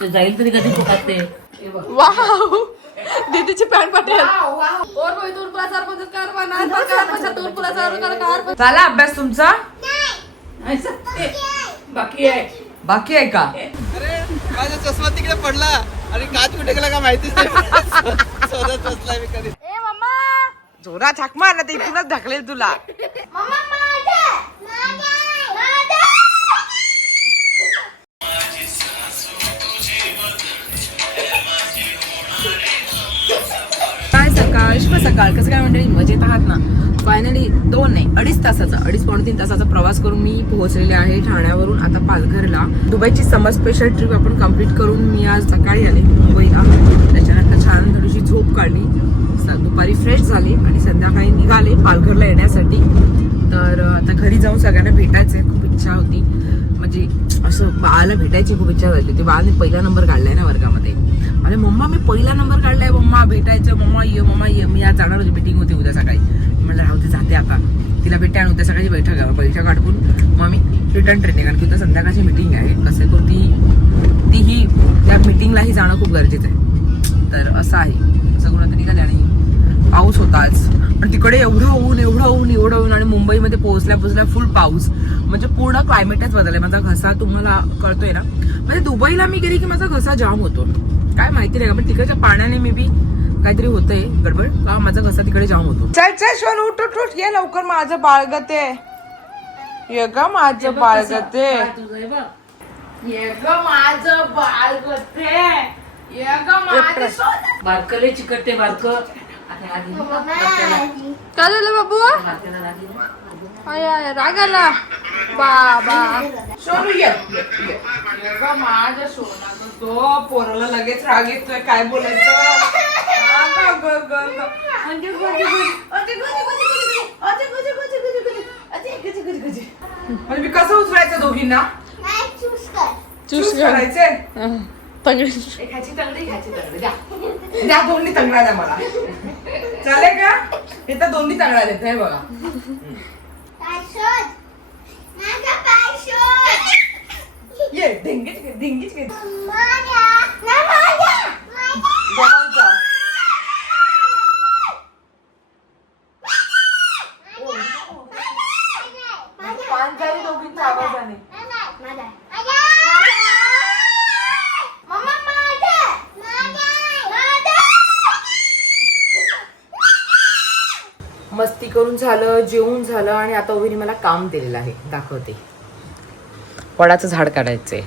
ते जाईल तरी कधी फुकात ते. हे बघ. वाव. दीदीची पॅन्ट पाठवली झाला अभ्यास तुमचा. बाकी आहे. बाकी आहे का? अरे माझा चष्मा तिकडे पडला. आणि काच कुठे गेला का माहितीच नाही. शोधत बसलाय मी कधी. ए मम्मा. जोरा झाक मार ना ते इथूनच ढकलेल तुला. शुभ सकाळ. कसं काय मंडळी? मजेत आहात ना? फायनली दोन नाही अडीच तासाचा अडीच पावणे तीन तासाचा प्रवास करून मी पोहोचलेले आहे ठाण्यावरून आता पालघरला. दुबईची समर स्पेशल ट्रिप आपण कंप्लीट करून मी आज सकाळी आले मुंबईला. त्याच्यानंतर छान थोडीशी झोप काढली. स- दुपारी फ्रेश झाली आणि संध्याकाळी निघाले पालघरला येण्यासाठी. तर आता घरी जाऊन सगळ्यांना भेटायचं खूप इच्छा होती. म्हणजे असं बाळाला भेटायची खूप इच्छा झाली होती. बाळाने पहिला नंबर काढलाय ना वर्गामध्ये. अरे मम्मा मी पहिला नंबर काढलाय मम्मा भेटायचं मम्मा ये मम्मा ये. मी आज जाणार होती मीटिंग होती उद्या सकाळी. म्हणलं राहू ते जाते आता. तिला भेटते आणि उद्या सकाळची बैठक आहे. बैठक आटपून मग मी रिटर्न ट्रेन कारण की उद्या संध्याकाळची मिटिंग आहे. कसं करून ती तीही त्या मिटिंगलाही जाणं खूप गरजेचं आहे. तर असं आहे. असं करून आता निघाले आणि पाऊस होता आज पण तिकडे एवढं ऊन एवढं ऊन एवढं ऊन आणि मुंबईमध्ये पोहोचल्या पोहोचल्या फुल पाऊस. म्हणजे पूर्ण क्लायमेटच बदललाय. माझा घसा तुम्हाला कळतोय ना? म्हणजे दुबईला मी गेली की माझा घसा जाम होतो. काय माहिती नाही का पण तिकडच्या पाण्याने मी बी काहीतरी होतंय गडबड. का माझा घसा तिकडे जाम होतो? चल चल शोन उठ उठ उठ. ये लवकर माझं बाळगते. ये ग माझं बाळगते. हे. ये ग माझं बाळगते. ये ग माझं सोनं. बारकं लय चिकटते बारकं. काय झालं बाबू बारक्याला रागी आला बाबा सोनू ये ये, ये. ये ग माझं सोना तो पोराला लगेच राग येतोय काय बोलायचं आ, ग, ग, ग, ग. म्हणजे गुजी, गुजी. अजी, गुजी, गुजी, गुजी, गुजी. अजी, गुजी, गुजी, गुजी, गुजी. अजी, गुजी, गुजी, गुजी. म्हणजे मी कसं उचलायचं दोघींना चूस करायचे तगडी ह्याची तंगडी ह्याची तंगडी द्या द्या दोन्ही तंगड्या द्या मला चालेल का? तर दोन्ही तंगड्या देत हे बघा. ये ढिंगीच ढिंगीच घे बघायचा. पान जाईल दोघींच्या आवाजाने मस्ती करून झालं जेवून झालं आणि आता ओवीने मला काम दिलेलं आहे. दाखवते. वडाचं झाड काढायचंय.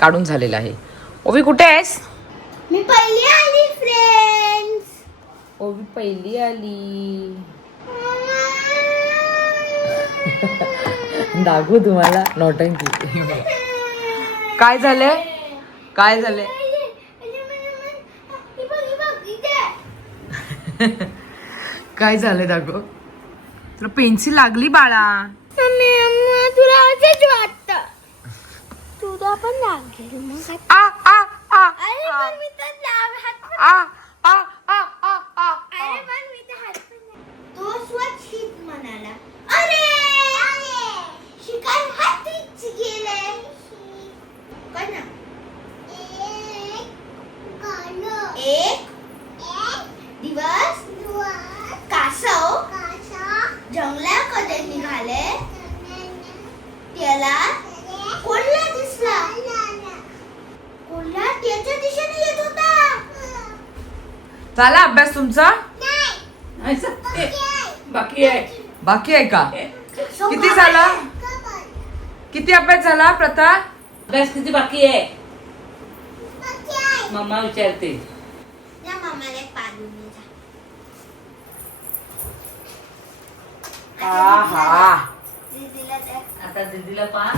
काढून झालेलं आहे. ओवी कुठे आहेस? मी पहिली आली फ्रेंड्स ओवी पहिली आली. दाखवू तुम्हाला. नौटंकी काय झालंय? काय झालंय? काय झालंय दाखव. तुला पेन्सिल लागली बाळा? तुला असंच वाटत. तुला पण लागेल मग आ आ आ अरे पण मी तर लाव हात पण- आ आ आ आ आ. अरे पण मी तर हात पण नाही- तो स्वच्छित म्हणाला अरे शिकार हातीच गेले काय ना एक दिवस कासव जंगलाकडे निघाले त्याला कोल्हा दिसला कोल्हा त्याच्या दिशेने येत होता झाला अभ्यास तुमचा. बाकी आहे. बाकी आहे. का? किती झाला? किती अभ्यास झाला प्रथा? अभ्यास किती बाकी आहे? मम्मा विचारते. द्या. आता दीदीला पा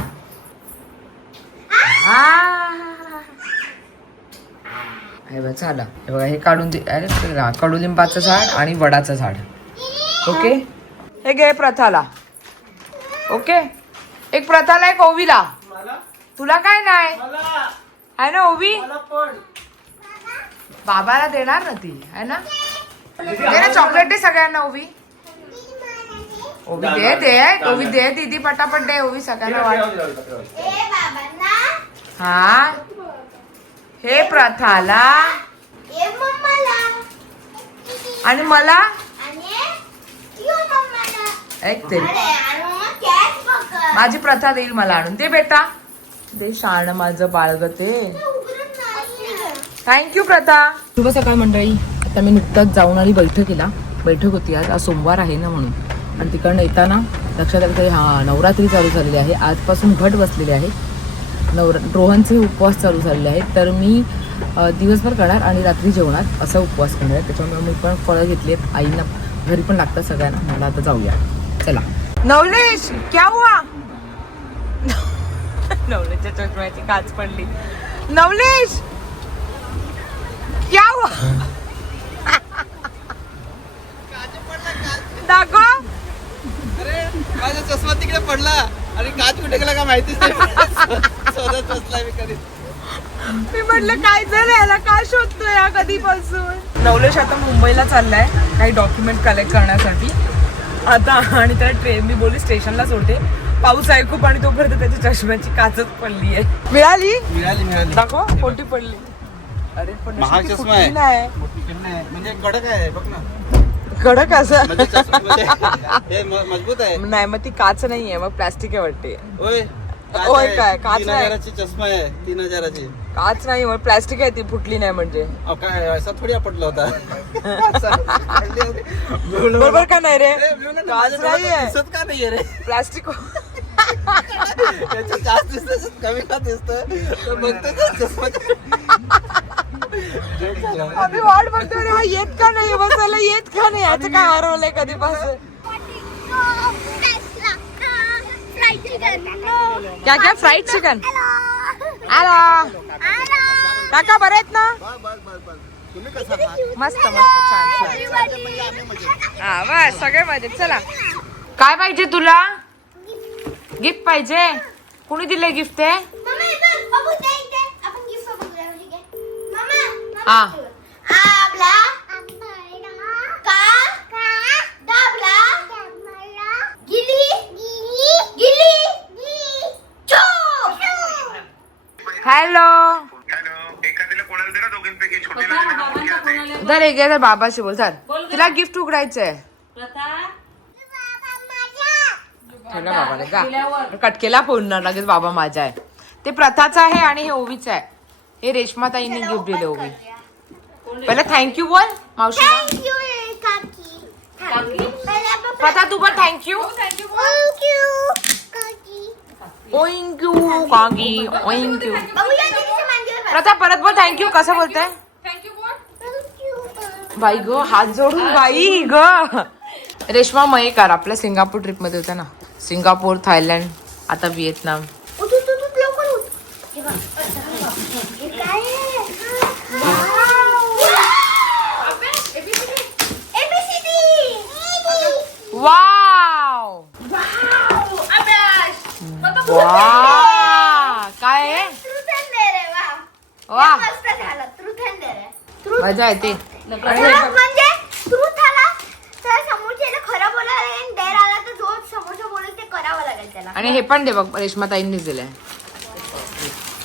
आ. हे बघ झालं. हे बघा हे काढून दे. अरे कडुलिंबाचं झाड आणि वडाचं झाड. ओके? हे घे प्रथाला. ओके? एक प्रथाला एक ओवीला. तुला काय नाही? आहे ना ओवी? बाबाला देणार ना ती आहे ना? दे ना चॉकलेट दे सगळ्यांना ओवी. ओवी दे दे ओवी दे दीदी पटापट दे ओवी सगळ्यांना वाट ए बाबांना. हा? हे प्रथाला. आणि मला? आणि यो मम्माला. ऐक ते अरे आणि मम्मा कॅच पकड माझी प्रथा देईल मला आणून. दे बेटा. दे शाण माझं बाळग ते. उघडून नाही थँक्यू प्रथा. शुभ सकाळ मंडळी. आता मी नुकताच जाऊन आली बैठकीला. बैठक होती आज. आज सोमवार आहे ना म्हणून. आणि तिकडनं येताना लक्षात आलं की हा नवरात्री चालू झालेली आहे. आजपासून घट बसलेले आहे. नवर रोहनचे उपवास चालू झालेले आहेत. तर मी दिवसभर करणार आणि रात्री जेवणार असा उपवास करणार आहे. त्याच्यामुळे मी पण फळं घेतली आहेत. आईना घरी पण लागतात सगळ्यांना. मला आता जाऊया. चला. नवलेश क्या हुआ? नवलेशच्या चष्म्याची काच पडली. नवलेश! क्या हुआ? दाखव. अरे माझा चष्मा तिकडे पडला. आणि काच कुठे गेला का माहितीच नाही. शोधत मी कधी. मी म्हटलं काय झालं याला काय शोधतोय या कधीपासून? नवलेश आता मुंबईला चाललाय काही डॉक्युमेंट कलेक्ट करण्यासाठी. आता आणि त्याला ट्रेन मी बोलली स्टेशनला सोडते. पाऊस आहे खूप आणि तोपर्यंत त्याच्या चष्म्याची काचच पडली आहे. मिळाली? मिळाली मिळाली. दाखव कोणती पडली? अरे पण महाग चष्मा आहे. म्हणजे कडक आहे बघ ना. कडक असं. म्हणजे हे म- मजबूत आहे. नाही मग ती काच नाहीये मग प्लास्टिक आहे वाटते ओय काच ओय आहे. काय, काच तीन नाही. हजाराची चष्मा आहे तीन हजाराची. काच नाही मग प्लास्टिक आहे ती फुटली नाही म्हणजे. अहो, काय असा थोडी आपटला होता. बरोबर का नाही रे? अरे, काच माझ्या डोळ्यात नाहीये. दिसत का नाहीये रे? प्लास्टिक याच्यात जास्त दिसत कमी का दिसत? तर बघतो चष्मा. आम्ही वाट बघतो रे हा येत का नाही? बसायला येत का नाही? याचं काय हरवलंय कधीपासून? क्या क्या फ्राईड चिकन आला. काका बरे आहेत ना. मस्त मस्त छान छान. हा बस सगळे मजेत चला. काय पाहिजे तुला? गिफ्ट पाहिजे. कुणी दिले गिफ्ट ते? हा. आपला का? दाबला. गिली गिली चोप हॅलो. हॅलो. एखाद्याला कोणाला दे ना दोघींपैकी छोटीला दे ना मोठी हाते. दर एक आहे बाबाशी बोल चाल तिला गिफ्ट उघडायचंय. ठेवला बाबाने जा. कट केला फोन ना लगेच बाबा माझा आहे. ते प्रथाचं आहे आणि हे ओवीचं आहे. हे रेशमा ताईंनी गिफ्ट दिले ओवी. पहिला थँक्यू बोल मावशीला Thank you, काकी. पहिले आपण प्रथा तू पण थँक्यू Thank you, काकी. ओइंक्यू कागी ओइंक्यू बघूया दीदीच्या मांडीवर बस. प्रथा परत बोल थँक्यू कसं बोलते Thank you. बाई ग हात जोडून बाई ग. रेशमा मयेकर आपल्या सिंगापूर ट्रिपमध्ये होत्या ना. सिंगापूर थायलंड आता व्हिएतनाम. उठ, उठ, उठ, उठ, लवकर उठ. हे बघ. हे काय आहे? ABCD. वाव वा. काय आहे? आहे, वा. वा. मस्त झालं. Truth and dare आहे. Truth- मजा येते. म्हणजे truth आला तर समोरच्याला खरं बोलायला लागेल आणि dare आला तर जो समोरचा बोलेल ते करावं लागेल त्याला. आणि हे पण दे बघ रेश्मा ताईंनीच दिलंय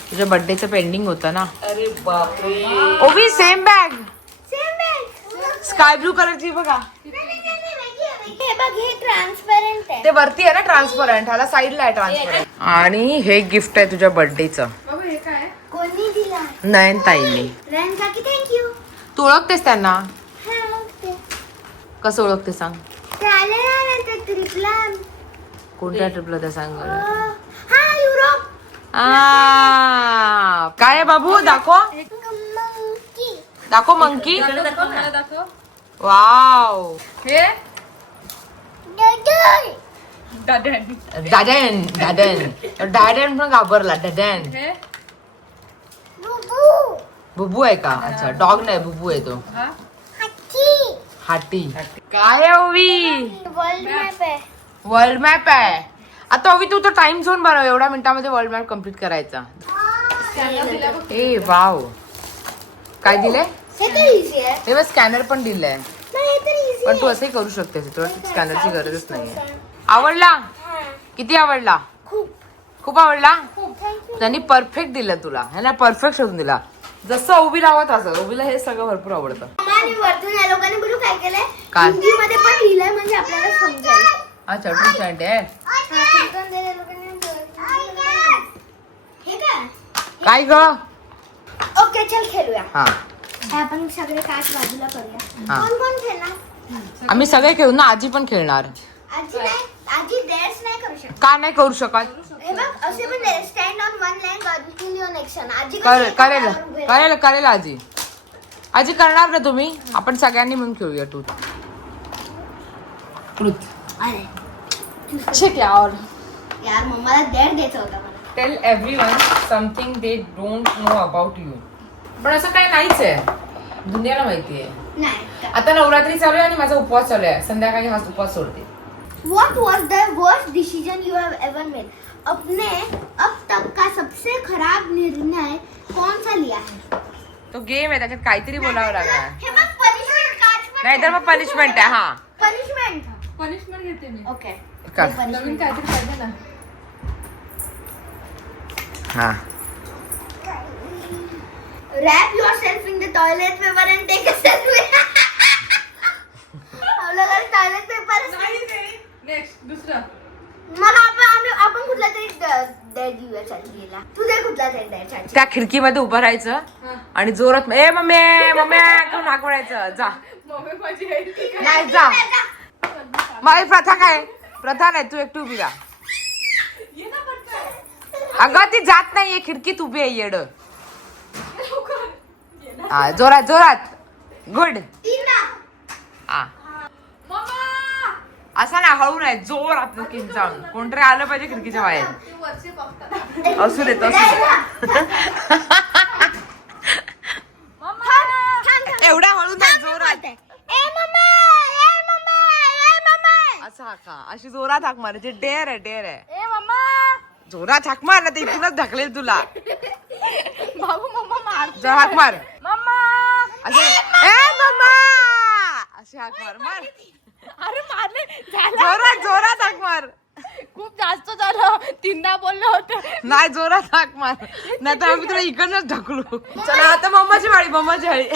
तुझ्या बर्थडेचं पेंडिंग होतं ना. अरे बापरे. Ovi same bag same bag sky blue कलरची बघा. ते वरती आहे ना ट्रान्सपरंट ह्याला साईडला आहे ट्रान्सपरंट आणि हे गिफ्ट आहे तुझ्या बर्थडेचं कोणी दिला नयन ताईंनी काकी थँक्यू तू ओळखतेस त्यांना? हा कसं ओळखते सांग? कोणत्या ट्रिपला ते सांग बरं. हा युरोप आ, काय आहे बाबू? दाखव. मंकी दाखव मंकी दाखव वाव हे? दादन दादन दादन दादन पण घाबरला दादन हे बुबू बुबू आहे का अच्छा डॉग नाही बुबू आहे तो हत्ती हाटी काय आहे ओवी वर्ल्ड मॅप आहे वर्ल्ड मॅप आहे आता ओवी तू तो टाइम झोन बनव एवढ्या मिनिटामध्ये वर्ल्ड मॅप कंप्लीट करायचा. ए वाव काय दिले हे तर ते स्कॅनर पण दिलंय. हे तर पण तू असंही करू शकतेस तुला स्कॅनरची गरजच नाहीये. आवडला? किती आवडला? खूप. खूप आवडला? थँक्यू त्यांनी परफेक्ट दिलं तुला. ह्याला परफेक्ट शोधून दिला. जसं ओबीला हवं तसं. ओबीला हे सगळं भरपूर आवडतं. आणि वरतून या लोकांनी बघू काय केलंय? काय? हिंदी मध्ये पण लिहिलंय म्हणजे आपल्याला समजेल अच्छा ट्रू चॅट आहे. हा, हे काय? ग? ओके चल खेळूया. हा हे. आपण सगळे काच बाजूला करूया. हा. कोण कोण खेळणार? आम्ही सगळे खेळू ना आजी पण खेळणार. आजी नाही आजी डेअर्स नाही करू शकत. का नाही करू शकत? हे बघ असे पण stand on one land continue on action आजी कर- कशी करेल उभी करेल करेल आजी. आजी करणार ना तुम्ही? आपण सगळ्यांनी मिळून खेळूया ट्रूथ ट्रूथ अरे. शिक यार. यार मम्माला डेअर द्यायचा होता मला. Tell everyone something they don't know about you पण असं काही नाहीच आहे. दुनियाला माहिती आहे नाही. आता नवरात्री चालू आहे आणि माझा उपवास चालू आहे. संध्याकाळी हा उपवास सोडते. What was the worst decision you have ever made? अपने अब तक का सबसे खराब निर्णय कौन सा लिया है? तो गेम आहे त्याच्यात काहीतरी बोलावं लागणार. हे मग पनिशमेंट काच नाही तर मग पनिशमेंट आहे हा. पनिशमेंट पनिशमेंट घेते मी. ओके कर. नवीन काहीतरी पाहिजे ना. हा. Wrap yourself in the toilet paper and take a selfie. आपल्याकडे टॉयलेट पेपर नेक्स्ट दुसरं. मला आपण आम्ही आपण कुठला तरी डेअर देऊया चाचीला तू दे कुठला तरी त्या खिडकीमध्ये उभं राहायचं आणि जोरात ए मम्मी मम्मी करून हाक म्हणायचं जा. मम्मी माझी आहे ती काय? नाही जा. माझी प्रथा काय? प्रथा नाही तू एकटी उभी राहा. ये ना पटकन. अगं ती जात नाहीये. खिडकीत उभी आहे येड. हा जोरात जोरात. गुड हा. असा ना हळू नाही जोरात किंचाळून कोणतरी आलं पाहिजे खिडकीच्या बाहेर. असू देत असू एवढ्या हळू नाही जोरात. ए मम्मा ए मम्मा ए मम्मा असं हाका अशी जोरात हाक मारायची. डेअर आहे डेअर आहे. ए मम्मा जोरात हाक मार ना ते इथूनच ढकलेल तुला. बाबू मम्मा मार. जर हाक मार. मम्मा. असे ए मम्मा! अशी हाक मार मार. अरे मारले. झालं. जोरात जोरात हाक मार. खूप जास्त झालं. तीनदा बोललं होतं. नाही जोरात हाक मार. नाही तर आम्ही तुला इकडनंच ढकलू. चला आता मम्माची वाळी मम्माची वाळी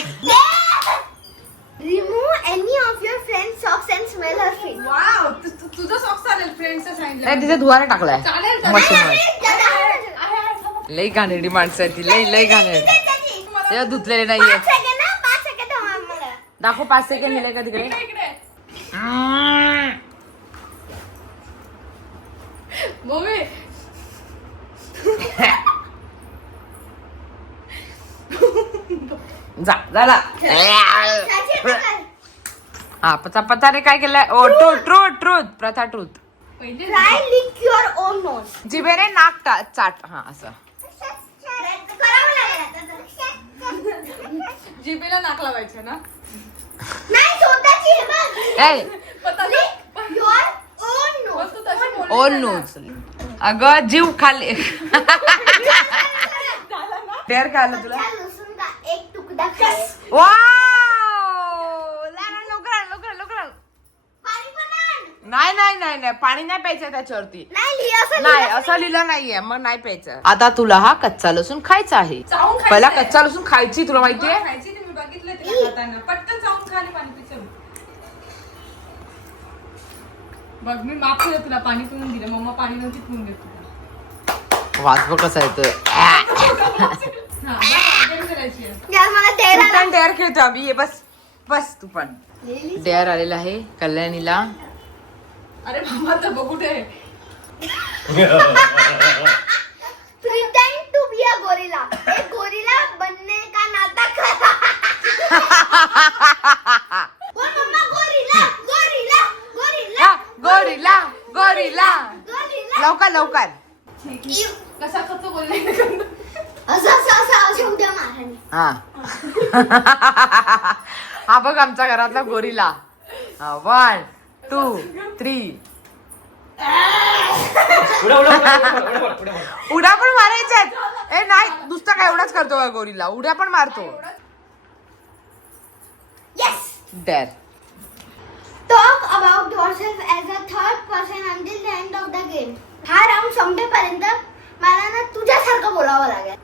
Remove any of your friend's socks and smell her feet. Wow तुझं सॉक्स चालेल. फ्रेंडचं सांगितलं. नाही तिथे धुवारा टाकलाय. चालेल मशीन लई घाणेरडी माणसं आहे ती लई लई घाणेरडी. तेव्हा धुतलेले नाहीये. दाखव पाच सेकंड गेले का तिकडे जा झाला. हा पचा पताने काय केलंय? ओ ट्रूथ ट्रूथ ट्रूथ प्रथा ट्रूथ. जिभेने नाक टा- चाट हा असं करावं लागेल जिबेला नाक लावायचं ना? नाही स्वतःची हे बघ. ए पता Lick your own nose. तू तशी बोल ओन नोच अगं जीव खाल्ले डेअर काय आलं तुला? कच्चा लसूण का? एक तुकडा खाय. वाव! ला- ला- लवकर आण, लवकर आण, लवकर आण. पाणी पण आण. नाही नाही नाही नाही. पाणी नाही प्यायचं त्याच्यावरती. नाही लिहि, असं नाही लिहिलं असं लिहिलं नाहीये. मग नाही प्यायचं. आता तुला हा कच्चा लसूण खायचा आहे. चावून. पहिला कच्चा लसूण खायची तुला माहितीये? खायची. खाताना पटकन चावून खा आणि पाणी पी चल. बघ मी माफ केलं तुला. पाणी पिऊन दिलं. मम्मा पाणी नव्हती पिऊन देत तुला. कसं येतं हा बघ, game करायची आहे. यार मला पण खेळतो आम्ही. ये बस. बस तू पण. डेअर आलेला आहे कल्याणीला. अरे मामा तर बघू दे. Pretend to be a gorilla. एक गोरिल्ला बनने का नाता करा. गोरीला गोरीला. लवकर लवकर. कसा असं असं असं असं उद्या माराने हा. हा बघ आमच्या घरातला गोरीला. वन टू थ्री उड्या पण मारायच्यात ए नाही नुसता काय एवढाच करतो का गोरीला? उड्या पण मारतो. Dare talk about yourself as a third person until the end of the game. हा राऊंड संपेपर्यंत मला ना तुझ्यासारखं बोलावं लागेल.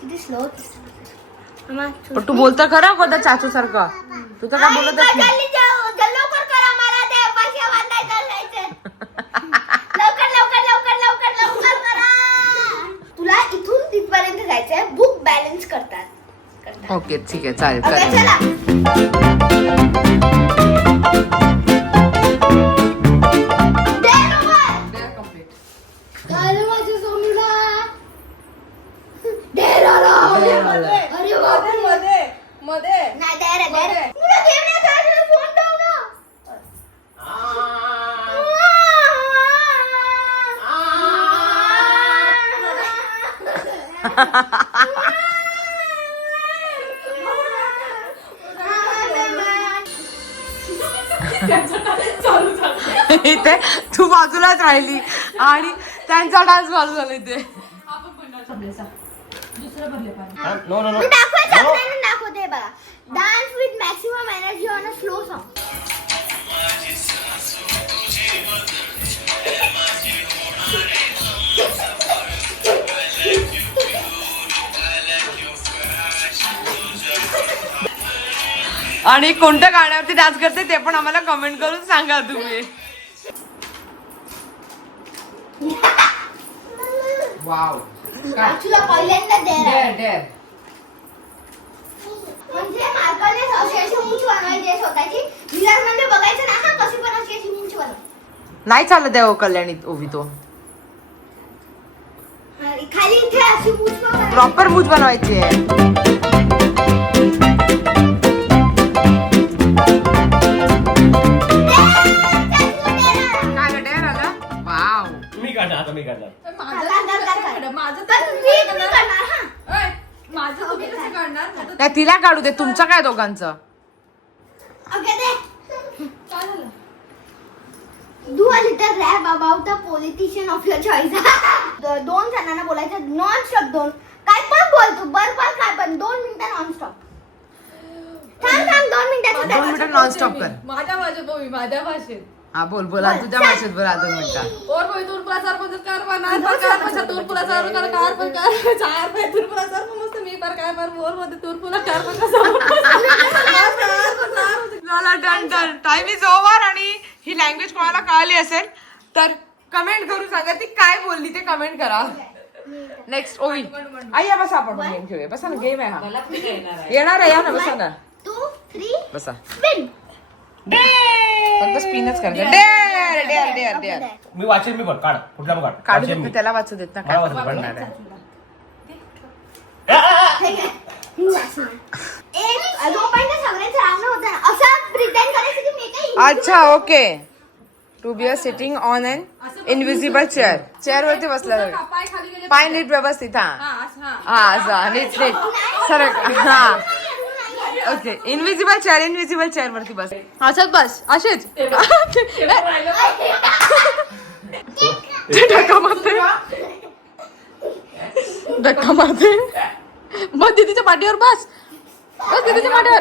किती स्लो पण तू बोलता खरा कोणता चाचू सारखा तू तर काय बोलतच नाही जल्दी जाओ जल- लवकर करा मला ते पैसे वाटायला चाललायचे लवकर लवकर लवकर लवकर लवकर करा तुला इथून तिथपर्यंत जायचंय बुक बॅलन्स करतात करतात ओके ठीक आहे चालेल ओके चालेल चला Day इथे तू बाजूलाच राहिली. आणि त्यांचा डान्स बाजू झाला इथे. नो नो नो मी दाखवायचं आपल्याला दाखवते बघा. Dance with maximum energy on a slow song आणि कोणत्या गाण्यावरती डान्स करते ते पण आम्हाला कमेंट करून सांगा तुम्ही. वाव. म्हणजे मार्काने अशी अशी मूछ बनवायची आहे स्वतःची. विरार म्हणजे बघायचं ना हा कशी पण अशी अशी मूछ बनव. नाही चालत आहे हो कल्याणी ओवी तो. खाली इथे अशी. प्रॉपर मूज बनवायची आहे. करणार हा. नाही तिला काढू दे. तुमचं काय दोघांचं? Do a little rap about the politician of your choice दोन जणांना बोलायचं नॉन स्टॉप दोन. काय पण बोलतो बरोबर काय पण. दोन मिनिटं नॉन स्टॉप थांब थांब दोन मिनिटाचं दोन मिनिटं नॉनस्टॉप कर. माझ्या भाषेत बोल माझ्या भाषेत. हा बोल बोला तुझ्या भाषेत बोला दोन मिनिटं और भाई तुरपुरा सर पण कर बना पर कर पर तुरपुरा सर कर कार पर कर. चार भाई तुरपुरा सर पण मस्त मी पर काय पर बोलमध्ये तुरपुरा कार पर झाला done done time is over आणि ही लँग्वेज कोणाला कळाली असेल तर कमेंट करून सांगा ती काय बोलली ते कमेंट करा. नेक्स्ट ओवी. आई या बसा आपण गेम खेळूया बसा ना गेम आहे हा. मला पण येणार आहे. येणार आहे या ना बसा ना. टू थ्री बसा. फक्त स्पिनच करायचं डेअर डेअर डेअर डेअर मी वाचेल मी पण काढ. कुठला पण काढ. काढू वाचेल देत मी. ना, त्याला वाचू देत ना मला काय वाचू पडणार आहे. अच्छा okay to be a sitting on an invisible chair chair वरती बसला जाईल पाय खाली गेले पाय नीट व्यवस्थित हा. हा असं, हा. हा असं नीट नीट. सरक हा. Okay invisible chair invisible chair वरती बस. असंच बस असेच. धक्का मारते. धक्का मारते. मग दीदीच्या पाठीवर बस. बस दीदीच्या पाठीवर.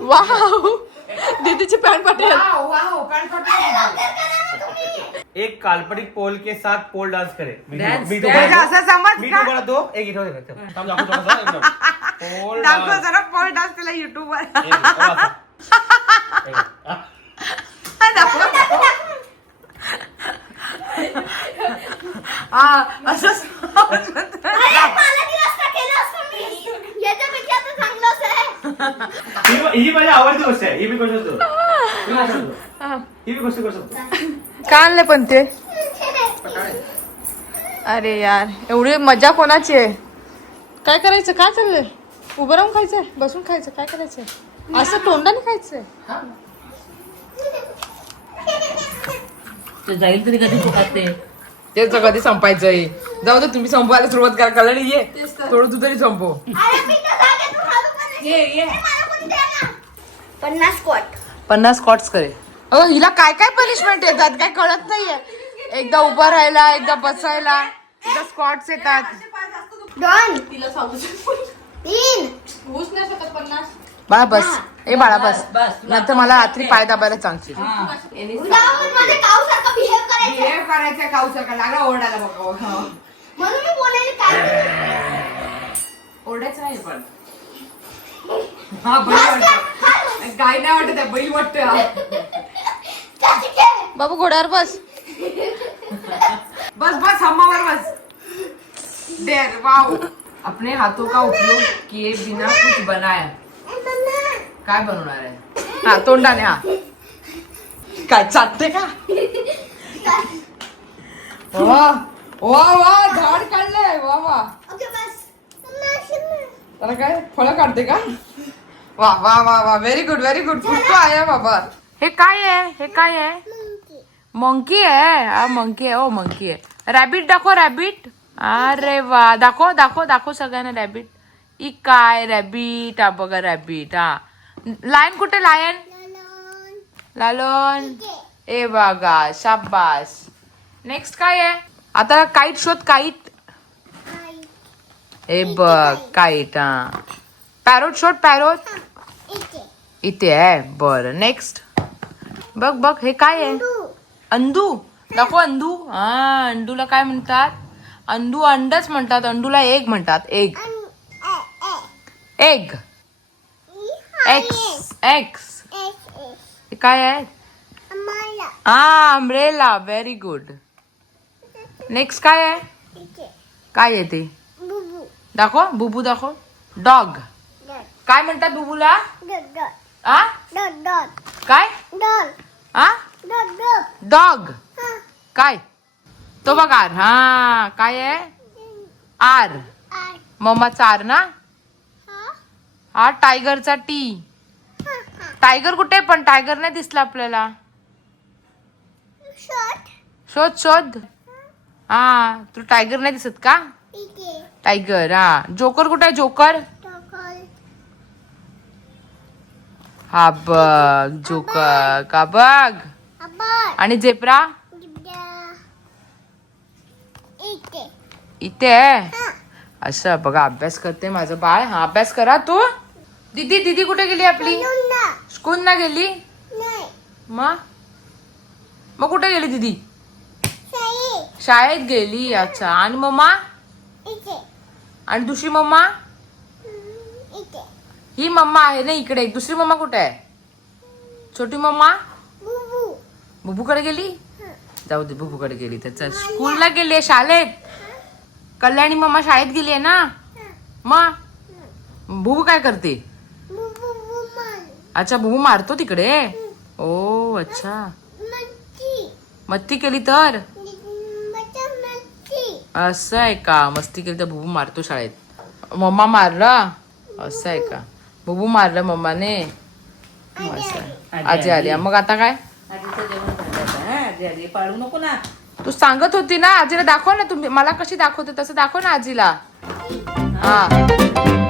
वाव दीदीची पॅन्ट पाठीवर एक काल्पनिक पोल के साथ पोल डांस करे मी म्हणजे तुम्हाला असं समज मी का तुम्हाला दो एक इथं. थांब, एकदम. पोल दाखव डान्स. जरा युट्यूब वर एक. एक, हा. हा असं समज. मला ती रस्ता केला असतं मी याच्यापेक्षा तर आहे. ही ही माझी आवडती गोष्ट आहे. ही मी करू शकतो. ही करू शकतो. ही मी गोष्ट करू शकतो. का आणले पण ते? अरे यार एवढी मजा कोणाची आहे? काय करायचं? काय चाललंय? उभं राहून खायचंय? बसून खायचं काय करायचंय? असं तोंडाने खायचंय? ते जाईल तरी कधी फुकात ते. तेच तर कधी संपायचंय. जाऊ दे तुम्ही संपवायला सुरुवात करा. कल्याणी ये. थोडं तू तरी संपव. अरे मी तर जागेतून हलू पण नाही. ये ये. मला कोणी द्या ना. पन्नास स्क्वॉट पन्नास कॉट्स करे. अहो हिला काय काय पनिशमेंट येतात? काय कळत नाहीये. एकदा उभं राहायला एकदा बसायला. एकदा स्कॉट्स येतात. दोन तिला सांगू शकतो. तीन. होऊच नाही शकत पन्नास. बा बस. ए बाळा बस. बस, नंतर मला रात्री पाय दाबायला सांगशील हा. यांनी उद्यावरून मध्ये काऊसारखं बिहेव करायचं? हे करायचं काऊचा का लागला ओरडायला बघा. म्हणून मी बोलायला काय? ओरडायचं नाही पण. हा बैल वाटत. गाय नाही वाटत आहे, बैल वाटतोय हा. त्याची काय? बाबू घोड्यावर बस. बस बस हम्मावर बस. देर वाओ अपने हाथों का उपयोग किए बिना कुछ बनाया. काय बनवणार आहे? हा तोंडाने हा. काय चाटते का? वा वा वा झाड काढलंय वा वा. त्याला काय फळं काढते का? वा वा वा वा व्हेरी गुड व्हेरी गुड कुठं आहे बाबा. हे काय आहे? हे काय आहे? मंकी आहे? हा मंकी आहे. ओ मंकी आहे. रॅबिट दाखव रॅबिट अरे वा दाखव दाखव दाखव सगळ्यांना रॅबिट ई काय रॅबिट हा बघा रॅबिट हा. लायन कुठे लायन? लालन. ए बघा शाबास. नेक्स्ट काय आहे? आता काईट शोध काईट ए बघ काईट हा. पॅरोट शोध पॅरोट इथे. आहे बरं. नेक्स्ट बघ बघ हे काय आहे? अंडू. दाखव अंडू. हा अंडूला काय म्हणतात? अंडू अंडच म्हणतात अंडूला एग म्हणतात एग एग एक्स एक्स हे काय आहे? हा अम्ब्रेला व्हेरी गुड नेक्स्ट काय आहे? काय आहे ते? दाखव. बुबू दाखव. डॉग काय म्हणतात बुबूला? काय? डॉग काय? तो बघ आर. हा. काय आहे? आर. मम्माचा आर ना? हा टायगरचा टी. टायगर कुठे? पण टायगर नाही दिसला आपल्याला. शोध. शोध हा तू टायगर नाही दिसत का? टायगर हा. जोकर कुठे आहे जोकर? हा बघ जोकर. का बघ? आणि झेब्रा इथे. असं बघा अभ्यास करते माझं बाळ. हा अभ्यास करा तू. दीदी दीदी कुठे गेली आपली? स्कूल ना गेली? मग? मग कुठे गेली दीदी? शाळेत. गेली अच्छा. आणि मम्मा? आणि दुसरी मम्मा? ही मम्मा आहे ना इकडे. दुसरी मम्मा कुठे आहे? छोटी मम्मा? बुबूकडे गेली? जाऊ दे बुबूकडे गेली तर चल. स्कूलला गेली शाळेत. कल्याणी मम्मा शाळेत गेली आहे ना? मग? बुबू काय करते? अच्छा बुबू मारतो तिकडे? ओ अच्छा. मस्ती केली तर? असं आहे का? मस्ती केली तर बुबू मारतो शाळेत. मम्मा मारला? असं आहे का? बुबू मारलं मम्माने. आजी आली. मग आता काय? हा? पाळू नको ना. तू सांगत होती ना आजीला दाखव ना तुम्ही. मला कशी दाखवते तसं दाखव ना आजीला. हा.